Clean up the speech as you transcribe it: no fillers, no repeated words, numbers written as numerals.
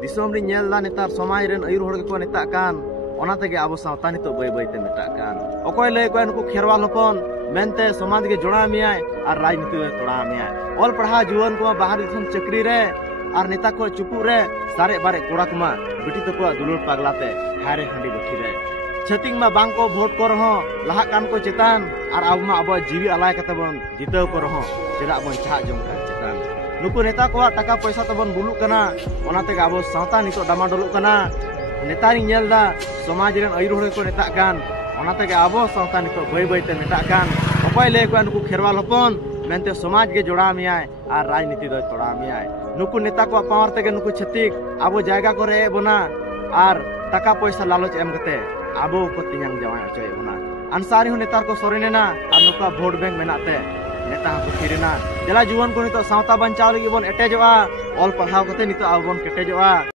दिसोम री नेल दा नेतार समाज रेन आयुर होड़ को नेता कान ओना तेगे आबो सावता नितो बय बय ते मेटा कान अकोय लय को नुकु खेरवाल हपन मेनते समाज के जोड़ा मियाय और राजनीति में तोड़ा मियाय ऑल पढ़ा जुवन को बाहर दिसम चक्री रे और नेता को चुपू रे सारे बारे कोड़ा कुमा बिटी तो को दुलुर पागलाते हारे हंडी बठी रे छतिंग मा बांग को वोट को रहो लहा कान को चेतान और अब मा अब जीवी अलाय कते बन जितव को रहो चेदा बन छा जम का चेतान नुकु नेता को टाका पैसा तबन बुलु कना ओना तेगे अब सावता नितो डामाडोलु कना नेता री नेल दा समाज रेन आयुर होड़ को नेता कान ओना तेगे अब सावता नितो बय बय ते नेता कान अकोय लय को नुकु खेरवाल हपन मेनते समाज के जोड़ा मियाय और राजनीति दो तोड़ा मियाय नुकु नेता को पावर तेगे नुकु छतिक अब जायगा को रे बना और टाका पैसा लालच एम कते आबो को तियांग जवाय अचय बना अंसारी हो नेतार को सोरेनेना और नुका वोट बैंक मेनाते नेता को फिरेना जला जुवन को नितो सावता बंचाव लगी बन एटेजवा ऑल पढ़ाव कते नितो आबो बन केटेजवा।